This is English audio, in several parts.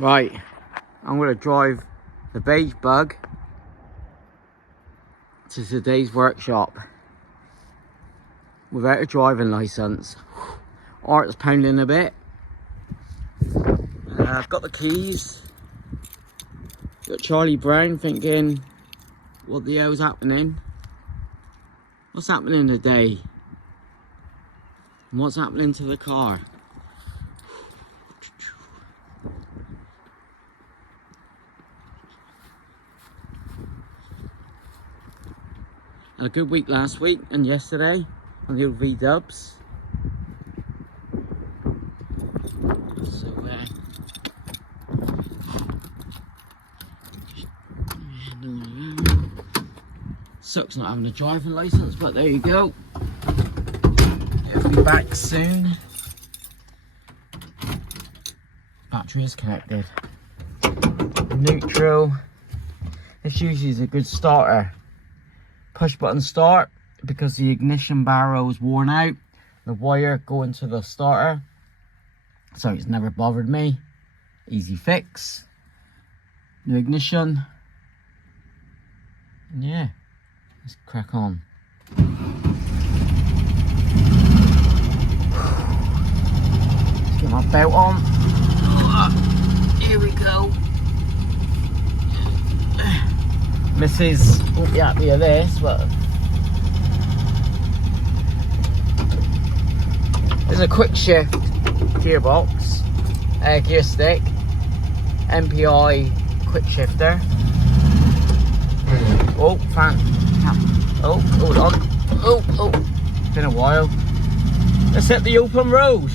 Right, I'm going to drive the beige bug to today's workshop without a driving license. Art's pounding a bit. I've got the keys. Got Charlie Brown thinking, what the hell's happening? What's happening today? And what's happening to the car? Had a good week last week and yesterday on the old V-dubs. So sucks not having a driving license, but there you go. It'll be back soon. Battery is connected. Neutral. This usually is a good starter. Push button start, because the ignition barrel is worn out. The wire going to the starter. So it's never bothered me. Easy fix. New ignition. And yeah, let's crack on. Let's get my belt on. Here we go. Mrs. won't be happy with this, but there's a quick shift gearbox, gear stick, MPI quick shifter. Oh, fan. Oh, hold on. Oh, it's been a while. Let's hit the open road.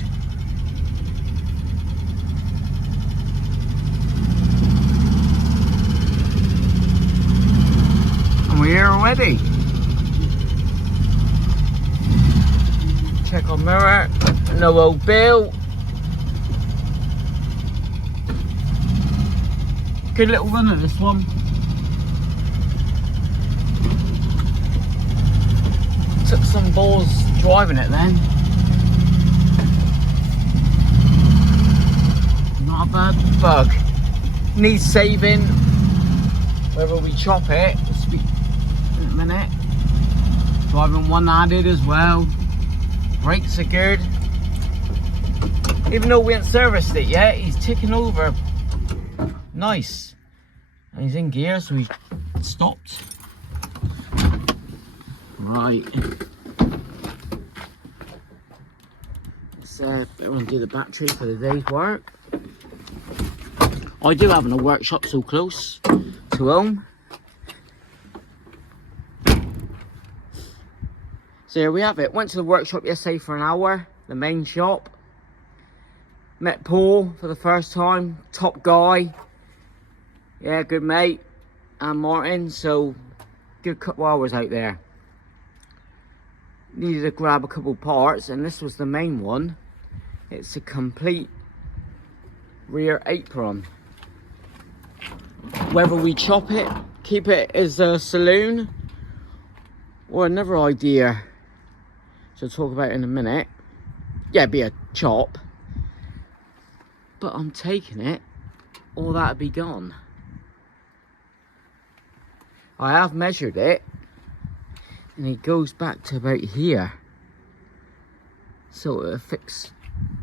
We're here already. Check on mirror. No old bill. Good little runner, this one. Took some balls driving it then. Not a bad bug. Needs saving. Whether we chop it, in a minute. Driving one-handed as well. Brakes are good. Even though we haven't serviced it yet, he's ticking over nice. And he's in gear, so he's stopped. Right. Let's undo the battery for the day's work. I do have a workshop so close to home. So here we have it. Went to the workshop yesterday for an hour, the main shop. Met Paul for the first time, top guy. Yeah, good mate. And Martin, so good couple hours out there. Needed to grab a couple parts, and this was the main one. It's a complete rear apron. Whether we chop it, keep it as a saloon, or another idea, which I'll talk about in a minute. Yeah, it'd be a chop. But I'm taking it, or that'd be gone. I have measured it, and it goes back to about here. So it'll fix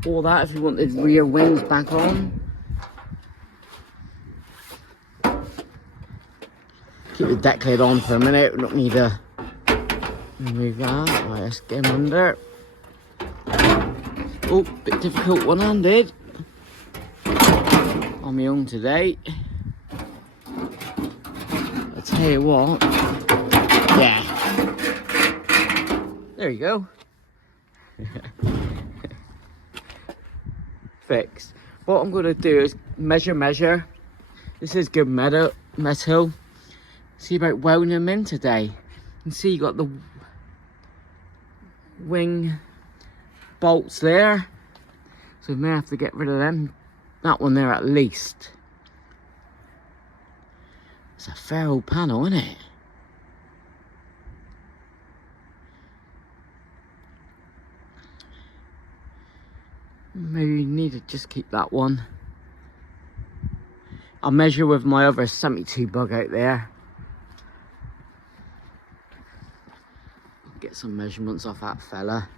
all that if you want the rear wings back on. Keep the deck lid on for a minute, we don't need to remove that. Right, let's get him under. Oh, bit difficult one-handed. On my own today. I'll tell you what. Yeah. There you go. Fixed. What I'm going to do is measure. This is good metal. See about welding them in today. You can see you got the wing bolts there, so we may have to get rid of them. That one there at least. It's a fair old panel, isn't it? Maybe we need to just keep that one. I'll measure with my other 72 bug out there. Get some measurements off that fella.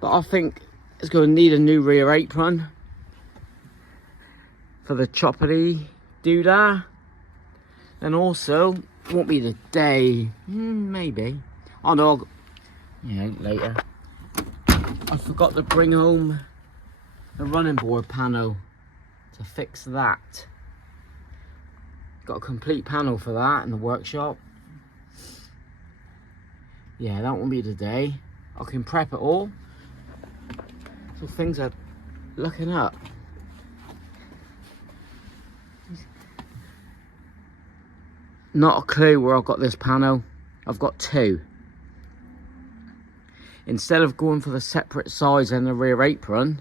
But I think it's going to need a new rear apron for the choppity doodah. And also, won't be the day, maybe. Oh no, yeah, later. I forgot to bring home the running board panel to fix that. Got a complete panel for that in the workshop. Yeah, that won't be today. I can prep it all. So things are looking up. Not a clue where I got this panel. I've got two. Instead of going for the separate size and the rear apron,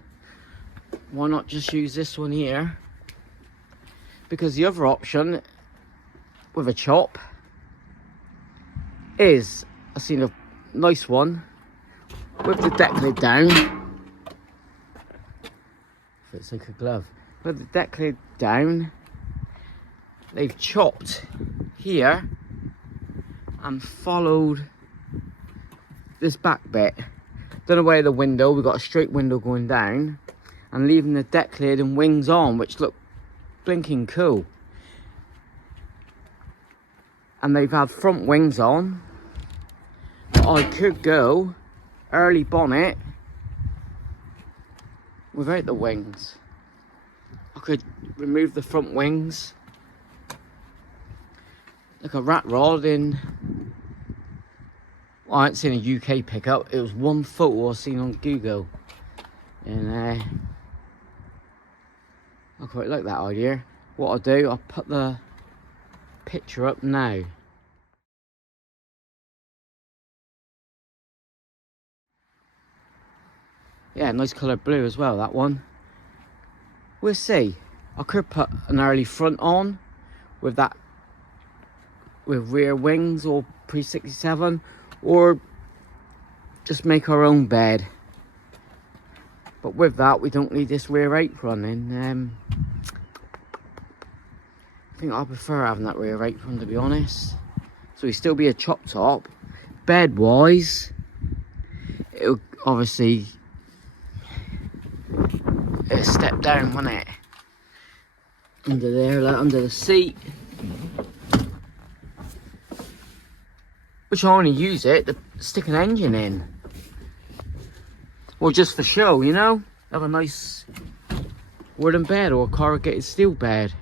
why not just use this one here? Because the other option with a chop is, I've seen a nice one with the deck lid down. Fits like a glove. With the deck lid down, they've chopped here and followed this back bit. Done away the window, we've got a straight window going down, and leaving the deck lid and wings on, which look blinking cool. And they've had front wings on. But I could go early bonnet without the wings. I could remove the front wings like a rat rod in, well, I haven't seen a UK pickup. It was one photo I've seen on Google, and I quite like that idea. What I'll do, I'll put the picture up now. Yeah, nice colour blue as well, that one. We'll see. I could put an early front on with that, with rear wings or pre-67, or just make our own bed. But with that, we don't need this rear apron, and I think I prefer having that rear apron, to be honest. So we still be a chop top. Bed wise, it'll obviously step down, won't it? Under there, like under the seat. Which I only use it to stick an engine in. Or just for show, you know? Have a nice wooden bed or a corrugated steel bed.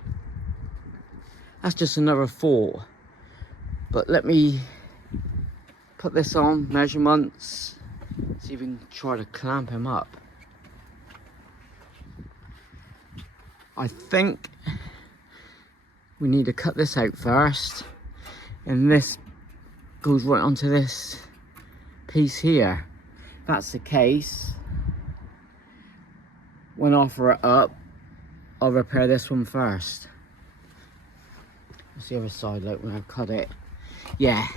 That's just another thought. But let me put this on, measurements, see if we can try to clamp him up. I think we need to cut this out first, and this goes right onto this piece here. If that's the case, when I offer it up, I'll repair this one first. What's the other side like when I cut it? Yeah,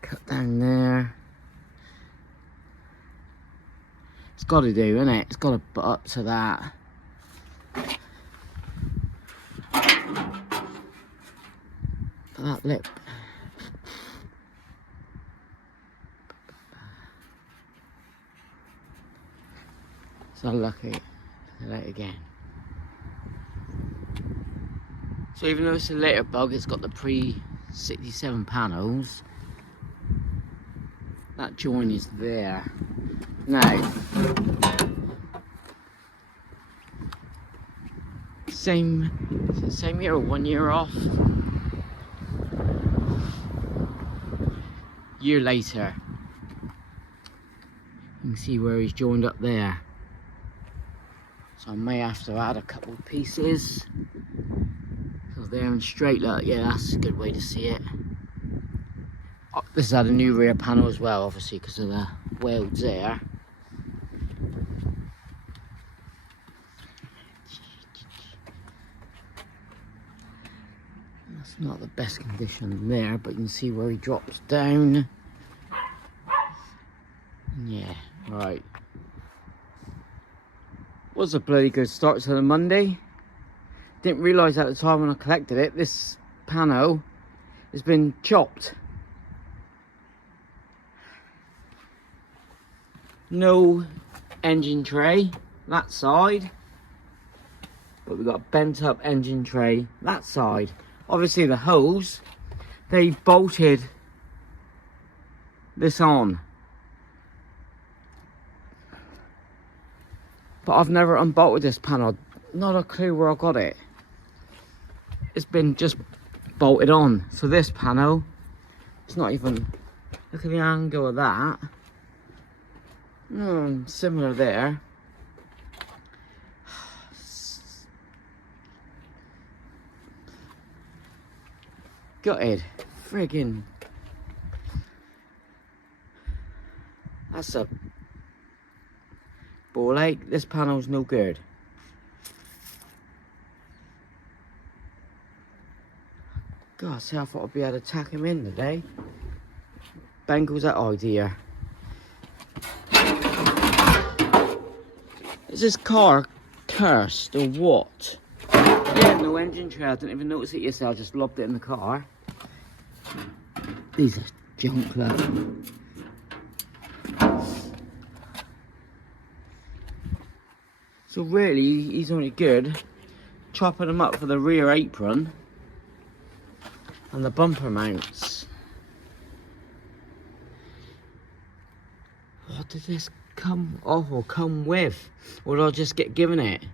cut down there. It's got to do, isn't it? It's got to butt up to that. For that lip. So lucky. Look at that again. So even though it's a later bug, it's got the pre-67 panels. That joint is there. Now, same year or 1 year off? Year later, you can see where he's joined up there. So I may have to add a couple of pieces. So there and straight, look, yeah, that's a good way to see it. Oh, this has had a new rear panel as well, obviously, because of the welds there. That's not the best condition there, but you can see where he drops down. Yeah, right. Was a bloody good start to the Monday. Didn't realise at the time when I collected it, this panel has been chopped. No engine tray that side, but we've got a bent up engine tray that side. Obviously the hose, they've bolted this on, but I've never unbolted this panel. Not a clue where I got it. It's been just bolted on. So this panel, it's not even, look at the angle of that. Similar there. Gutted. Friggin'. That's a ball ache. This panel's no good. God, see, I thought I'd be able to tack him in today. Bengals that idea. Is this car cursed or what? Yeah, no engine tray. I didn't even notice it yesterday. I just lobbed it in the car. These are junk, look. So really, he's only good chopping them up for the rear apron and the bumper mounts. What did this come off or come with? Or did I just get given it?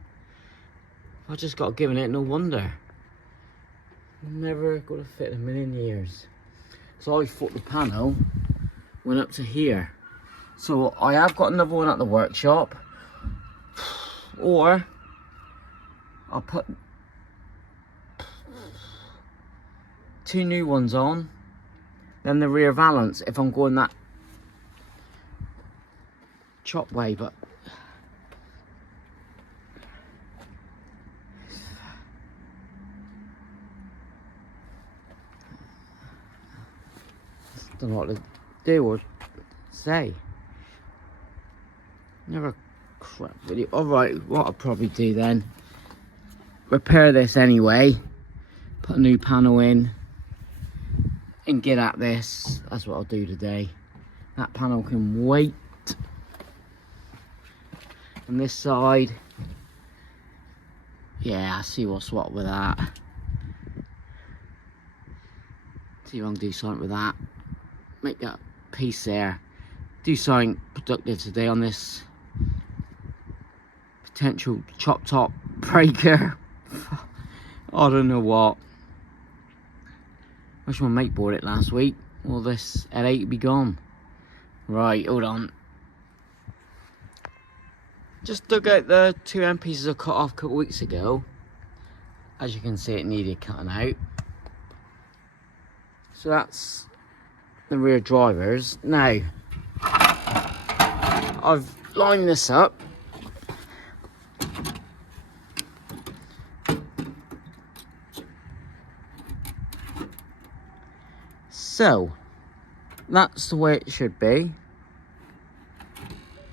I just got given it, no wonder. Never gonna fit in a million years. So I thought the panel went up to here. So I have got another one at the workshop. Or I'll put 2 new ones on. Then the rear valance if I'm going that chop way, but don't know what to do or say. Never crap video. Alright, what I'll probably do then, repair this anyway, put a new panel in and get at this. That's what I'll do today. That panel can wait. And this side, yeah, I see what's what with that. See if I can do something with that. Make that piece there. Do something productive today on this potential chop top breaker. I don't know what. Wish my mate bought it last week. All this headache would be gone. Right, hold on. Just dug out the 2 end pieces I cut off a couple weeks ago. As you can see, it needed cutting out. So that's the rear drivers. Now, I've lined this up. So, that's the way it should be.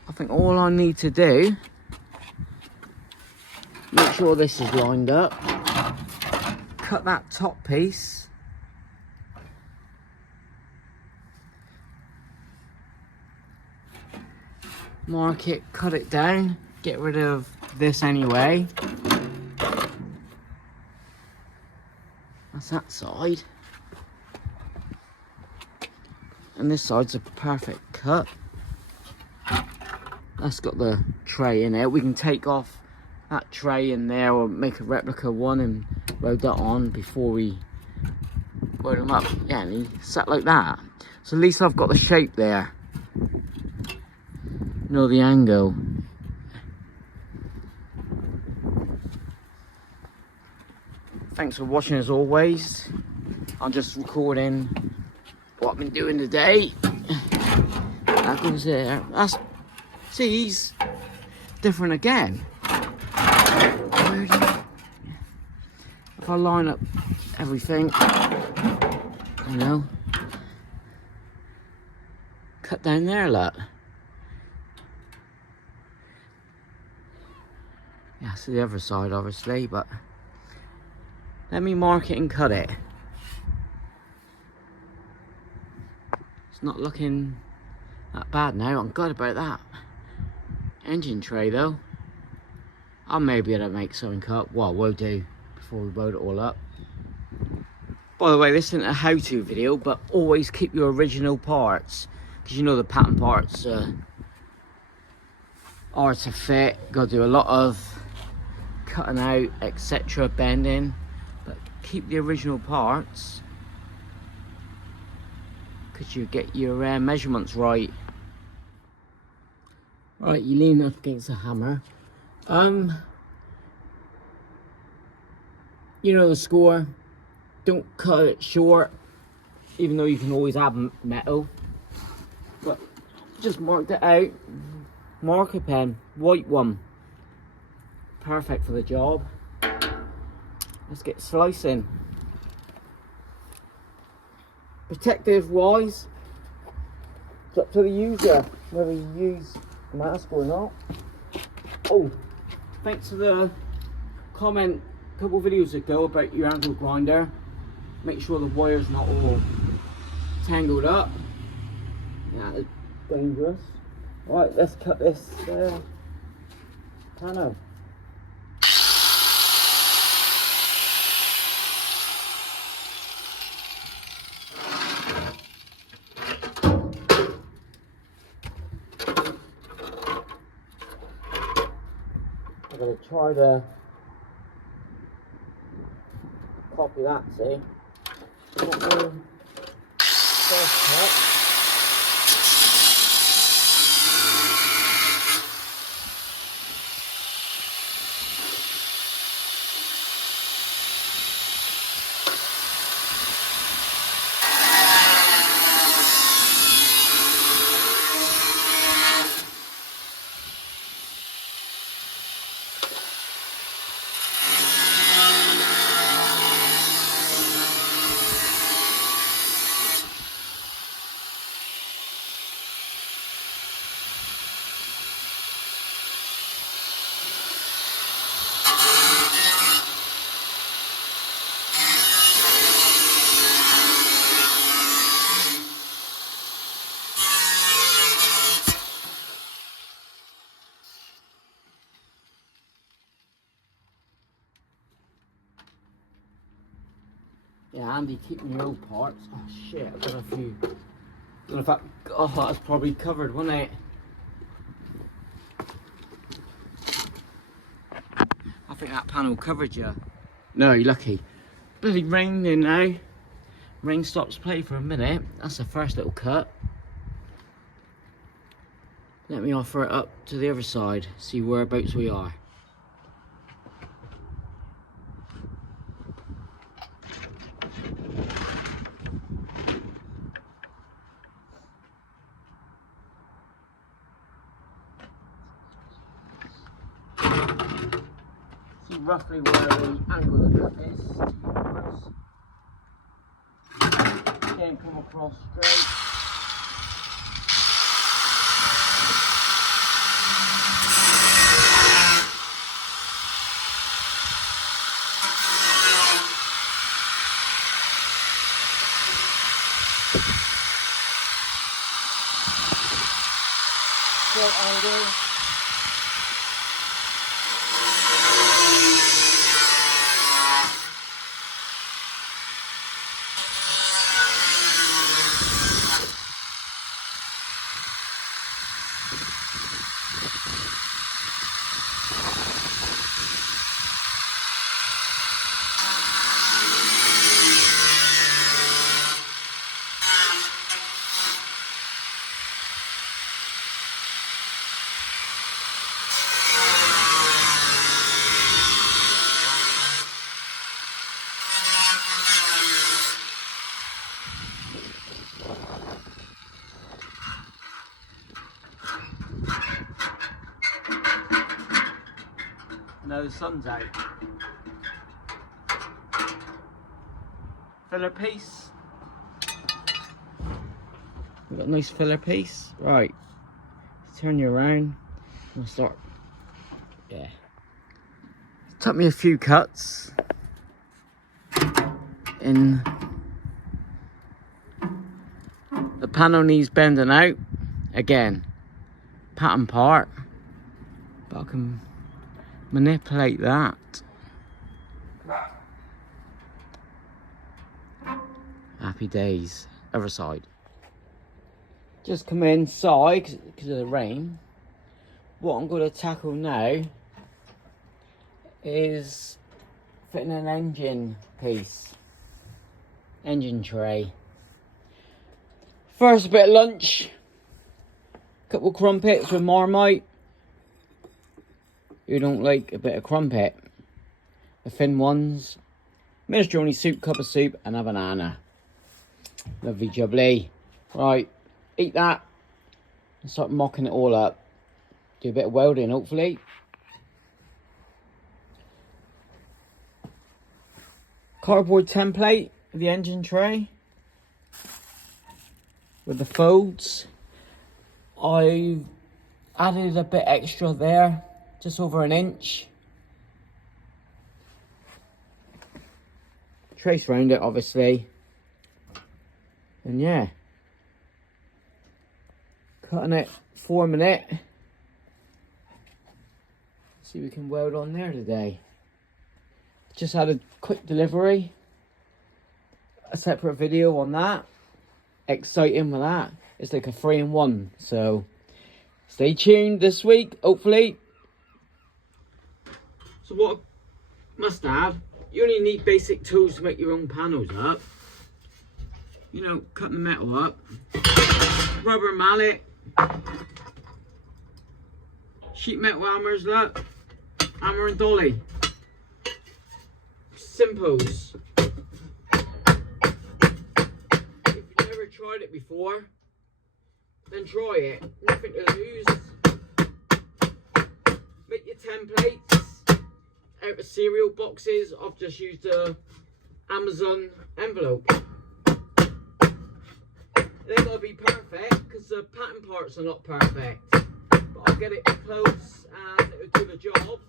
I think all I need to do, make sure this is lined up, cut that top piece, mark it, cut it down, get rid of this anyway. That's that side. And this side's a perfect cut. That's got the tray in it. We can take off that tray in there or make a replica one and load that on before we load them up. Yeah, and he sat like that. So at least I've got the shape there. You know, the angle. Thanks for watching as always. I'm just recording what I've been doing today. That goes there. That's, see, he's different again. If I line up everything, you know, cut down there, look. Yeah, see the other side, obviously, but Let me mark it and cut it. It's not looking that bad now. I'm good about that. Engine tray though. I may be able to make something up. Well, we'll do before we load it all up. By the way, this isn't a how-to video, but always keep your original parts, because you know the pattern parts are to fit. Got to do a lot of cutting out, etc., bending, but keep the original parts because you get your measurements right. Right, you lean up against the hammer. You know the score. Don't cut it short, even though you can always add metal. But just marked it out. Marker pen, white one. Perfect for the job. Let's get slicing. Protective wise, it's up to the user whether you use a mask or not. Oh, thanks for the comment a couple of videos ago about your angle grinder. Make sure the wire's not all tangled up. That is dangerous. Right, let's cut this panel. I'm going to try to copy that, see? First cut. Yeah, Andy, keeping your old parts. Oh shit, I've got a few. I don't know if that. Oh, that's probably covered, wasn't it? I think that panel covered you. No, you're lucky. Bloody raining now. Rain stops play for a minute. That's the first little cut. Let me offer it up to the other side, see whereabouts we are. See roughly where the angle of the cut is. Can't come across straight. Short angle. No, the sun's out. Filler piece. We've got a nice filler piece. Right. Turn you around. We'll start. Yeah. Took me a few cuts. in. The panel needs bending out. Again, pattern part. But I can manipulate that. Happy days. Other side. Just come inside because of the rain. What I'm going to tackle now is fitting an engine piece. Engine tray. First, a bit of lunch. Couple of crumpets with Marmite. Who don't like a bit of crumpet? The thin ones. Minestrone soup, cup of soup, and a banana. Lovely jubbly. Right, eat that and start mocking it all up. Do a bit of welding, hopefully. Cardboard template of the engine tray with the folds. I've added a bit extra there, just over an inch. Trace round it, obviously. And yeah, cutting it, forming it. See if we can weld on there today. Just had a quick delivery. A separate video on that. Exciting with that. It's like a 3-in-1. So stay tuned this week, hopefully. So what I must add, you only need basic tools to make your own panels up. You know, cutting the metal up. Rubber mallet. Sheet metal hammers, look. Hammer and dolly. Simples. If you've never tried it before, then try it. Nothing to lose. Make your templates out of cereal boxes. I've just used a Amazon envelope. It ain't gotta be perfect because the pattern parts are not perfect. But I'll get it close and it'll do the job.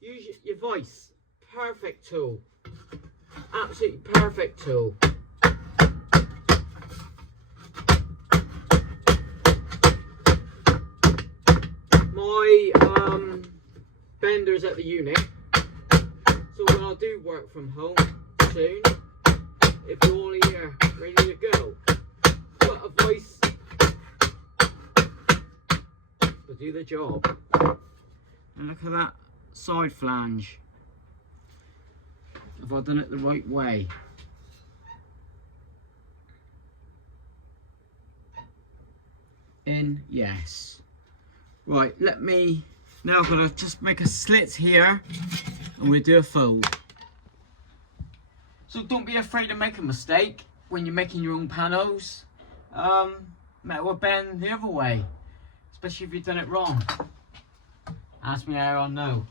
Use your vice. Perfect tool. Absolutely perfect tool. My bender's at the unit. So when I do work from home soon, if you're all here ready to go, put a vice to do the job. And look at that side flange. Have I done it the right way? In, yes. Right, now I'm gonna just make a slit here and we'll do a fold. So don't be afraid to make a mistake when you're making your own panels. Metal will bend the other way, especially if you've done it wrong. Ask me how I know.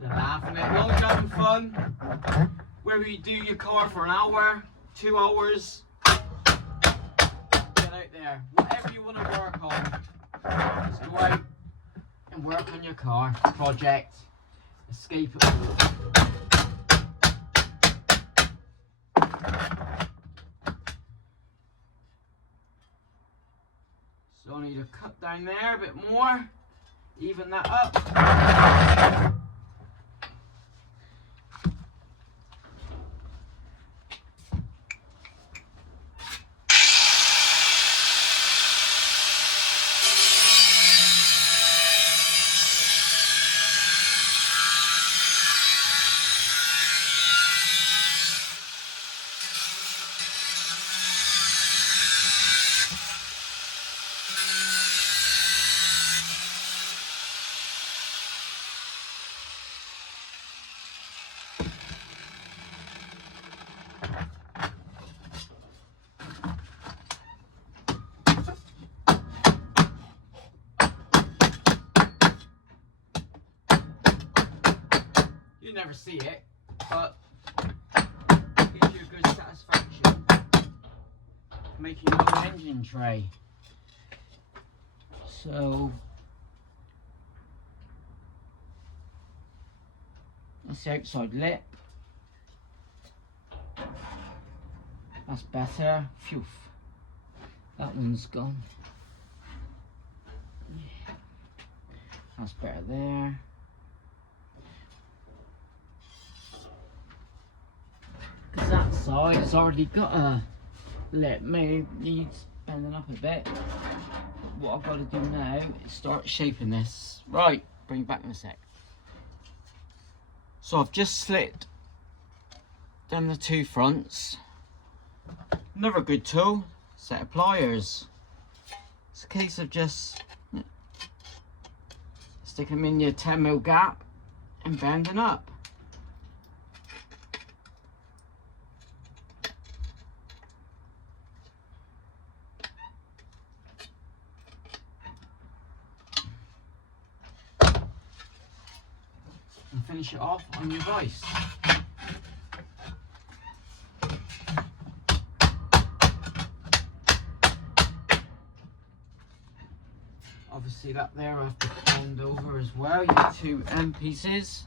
They're laughing at it. Always having fun. Whether you do your car for an hour, 2 hours, get out there. Whatever you want to work on, just go out and work on your car project. Escape it all. So I need to cut down there a bit more, even that up. You never see it, but it gives you a good satisfaction. making your own engine tray. So that's the outside lip. That's better. Phew. That one's gone. That's better there. Because that side has already got a lip. Maybe needs bending up a bit. What I've got to do now is start shaping this. Right, bring it back in a sec. So I've just slit down the two fronts. Another good tool, set of pliers. It's a case of just sticking them in your 10mm gap and bending up. And finish it off on your vise. Obviously that there I have to bend over as well, your two end pieces.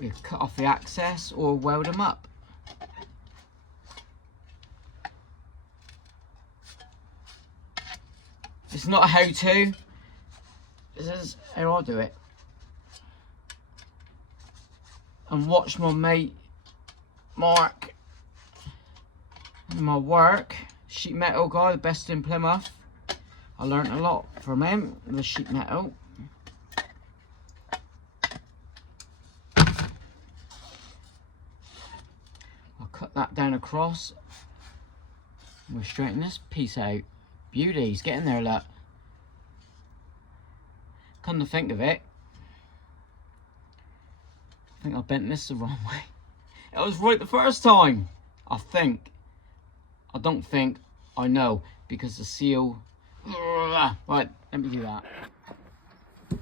We cut off the access or weld them up. It's not a how-to, this is how I do it. And watch my mate Mark, my work, sheet metal guy, the best in Plymouth. I learnt a lot from him, the sheet metal. I'll cut that down across. We'll straighten this piece out. Beauty, he's getting there, look. Come to think of it, I think I bent this the wrong way. It was right the first time, I think. I don't think, I know, because the seal. Right, let me do that.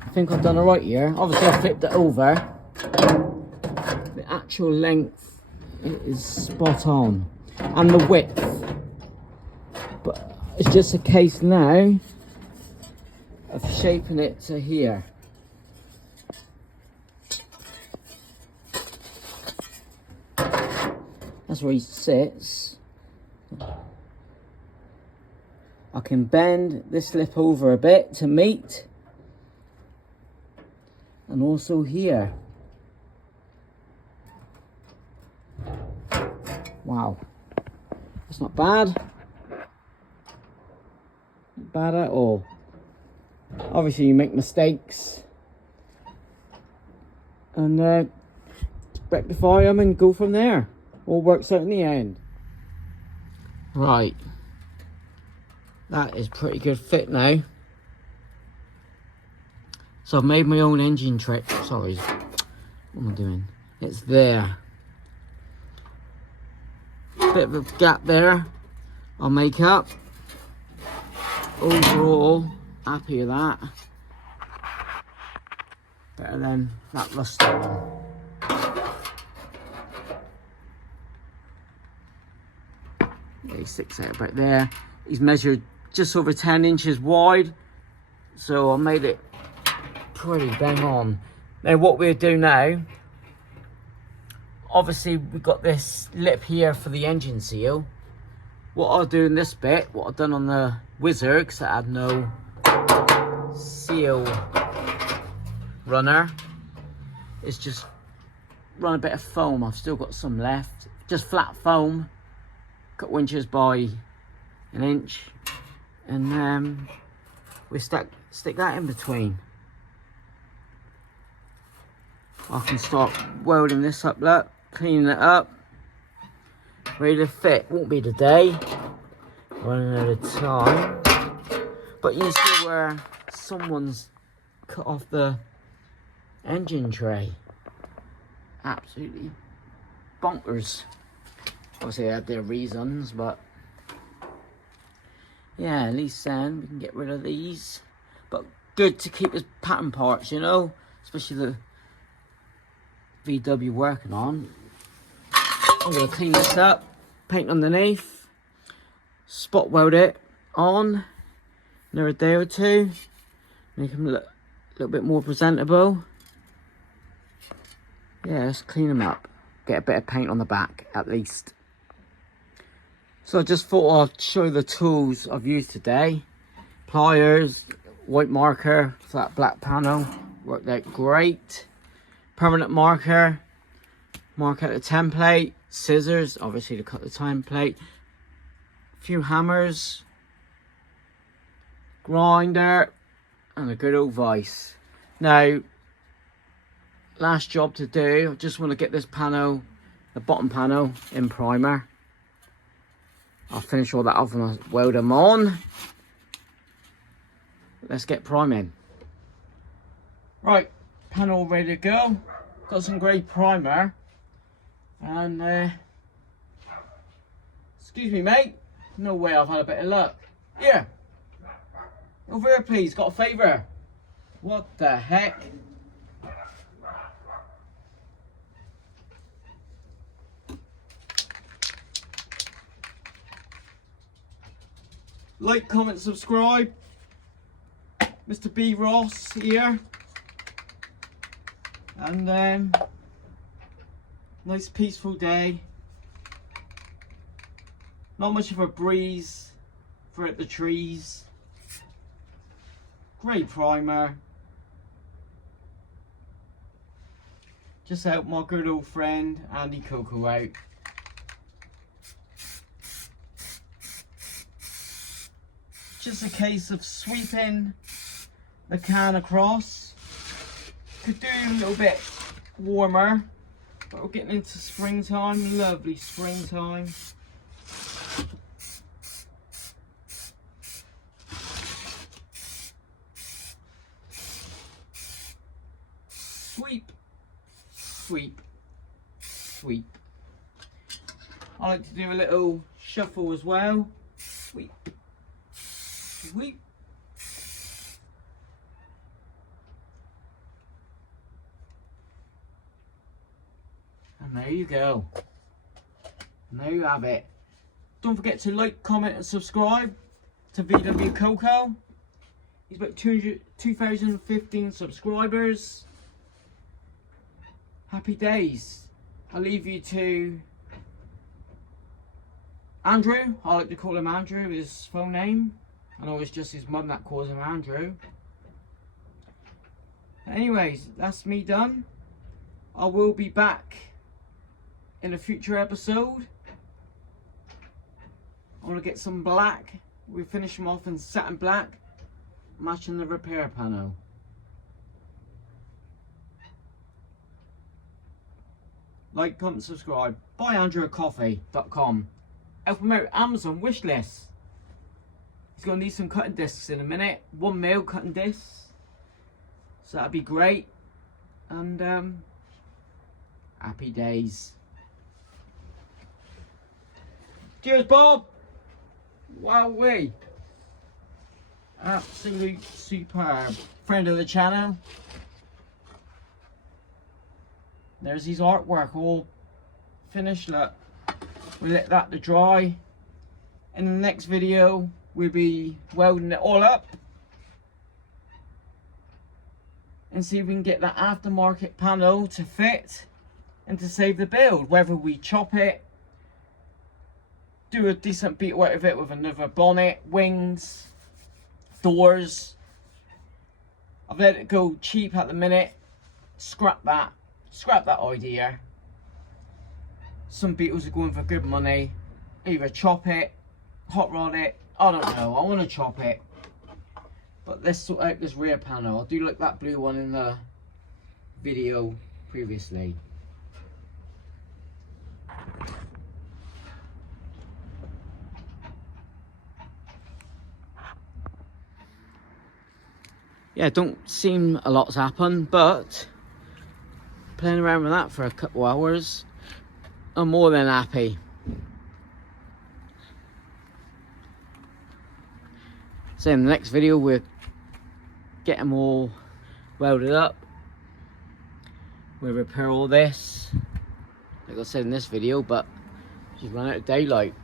I think I've done it right here. Obviously I flipped it over. The actual length is spot on. And the width. But it's just a case now of shaping it to here. That's where he sits. I can bend this lip over a bit to meet. And also here. Wow. That's not bad. Not bad at all. Obviously you make mistakes. And rectify them and go from there. All works out in the end. Right. That is pretty good fit now. So I've made my own engine tray. Sorry, what am I doing? It's there. Bit of a gap there. I'll make up. Overall, happy with that. Better than that rusty one. Yeah, he sticks out about there. He's measured just over 10 inches wide, so I made it pretty bang on. Now what we'll do now, obviously we've got this lip here for the engine seal. What I'll do in this bit, what I've done on the Wizard, because I had no seal runner, is just run a bit of foam. I've still got some left, just flat foam, a couple inches by an inch. And we stick that in between. I can start welding this up, look, cleaning it up, ready to fit. Won't be today, running out of time. But you can see where someone's cut off the engine tray. Absolutely bonkers. Obviously they had their reasons, but yeah, at least then we can get rid of these. But good to keep as pattern parts, you know, especially the VW working on. I'm going to clean this up, paint underneath, spot weld it on in a day or two, make them look a little bit more presentable. Yeah, let's clean them up, get a bit of paint on the back at least. So I just thought I'd show you the tools I've used today. Pliers, white marker for that black panel, worked out great. Permanent marker, mark out the template. Scissors, obviously to cut the template. A few hammers, grinder, and a good old vise. Now, last job to do, I just want to get this panel, the bottom panel, in primer. I'll finish all that off and I'll weld them on. Let's get priming. Right, panel ready to go. Got some grey primer. And, excuse me, mate. No way I've had a bit of luck. Here. Over here, please. Got a favour. What the heck? Like, comment, subscribe. Mr. B. Ross here. And nice peaceful day. Not much of a breeze throughout the trees. Great primer. Just helped my good old friend Andy Coco out. Just a case of sweeping the can across. Could do a little bit warmer, but we're getting into springtime, lovely springtime. Sweep, sweep, sweep. I like to do a little shuffle as well. Sweep, sweep. And there you go. And there you have it. Don't forget to like, comment and subscribe to VW Coco. He's about 2,015 subscribers. Happy days. I'll leave you to Andrew. I like to call him Andrew, his phone name. I know it's just his mum that calls him Andrew. Anyways, that's me done. I will be back in a future episode. I want to get some black. We finish them off in satin black, matching the repair panel. Like, comment, subscribe. BuyAndrewACoffee.com. Help him out. Amazon wishlist. He's going to need some cutting discs in a minute. 1 mil cutting discs. So that'd be great. And happy days. Cheers, Bob. Wowee. Absolute superb. Friend of the channel. There's his artwork all finished. Look, we'll let that to dry. In the next video, we'll be welding it all up and see if we can get that aftermarket panel to fit and to save the build. Whether we chop it, do a decent beat out of it with another bonnet, wings, doors. I've let it go cheap at the minute. Scrap that idea. Some Beetles are going for good money. Either chop it, hot rod it, I don't know. I want to chop it. But let's sort out this rear panel. I do like that blue one in the video previously. Yeah, don't seem a lot's happened, but playing around with that for a couple hours, I'm more than happy. So in the next video, we'll get them all welded up. We'll repair all this, like I said in this video, but She's run out of daylight.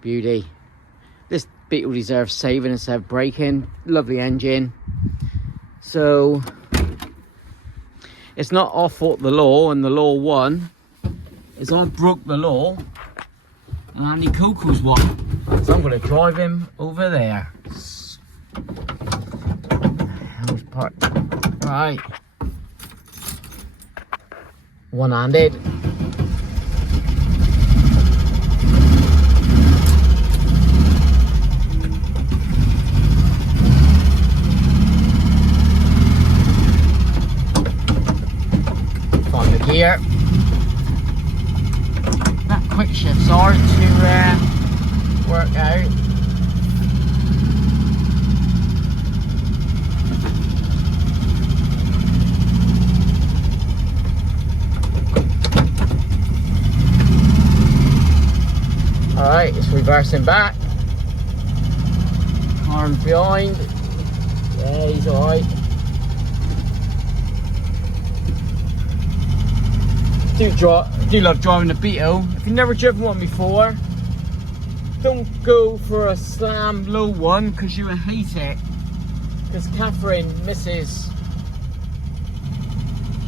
Beauty. This Beetle deserves saving instead of breaking. Lovely engine. So it's not our fault, the law, and the law won. It's I broke the law and Andy Coco's won. So I'm going to drive him over there. Right. One-handed. Find the gear. That quick shift's hard to work out. Alright, it's reversing back. Arm behind. Yeah, he's alright. Do love driving the Beetle. If you've never driven one before, don't go for a slam low one because you will hate it. Because Catherine, Mrs.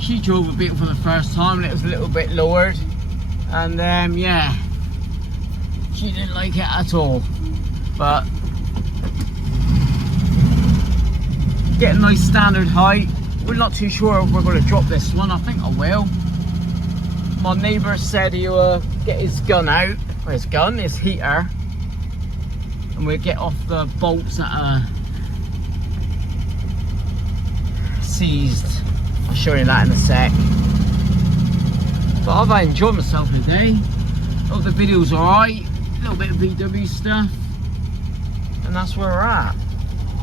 she drove a Beetle for the first time and it was a little bit lowered. And yeah, she didn't like it at all. But get a nice standard height. We're not too sure if we're going to drop this one. I think I will. My neighbour said he'll get his gun out, or his heater, and we'll get off the bolts that are seized. I'll show you that in a sec. But I've enjoyed myself today. Hope the video's alright. A little bit of VW stuff, and that's where we're at.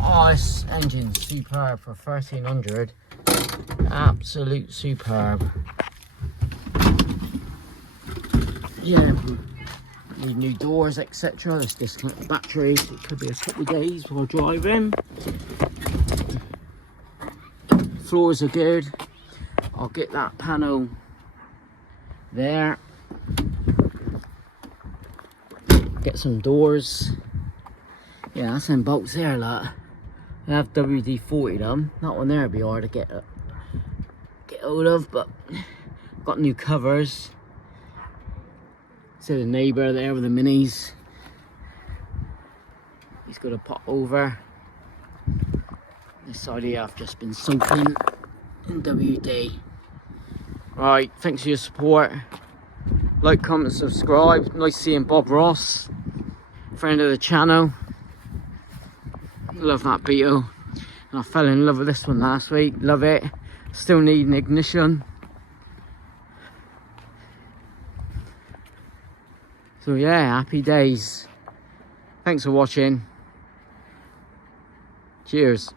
Oh, this engine's superb for 1300. Absolute superb. Yeah, need new doors, etc. Let's disconnect the batteries. It could be a couple of days while driving. Floors are good. I'll get that panel there. Get some doors. Yeah, that's them bolts there, look. I have WD-40 them. That one there would be hard to get hold of, but got new covers. See the neighbour there with the minis. He's got a pot over. This side here I've just been soaking in WD. Right, thanks for your support. Like, comment, subscribe. Nice seeing Bob Ross, friend of the channel. Love that Beetle. And I fell in love with this one last week. Love it. Still need an ignition. So yeah, happy days. Thanks for watching. Cheers.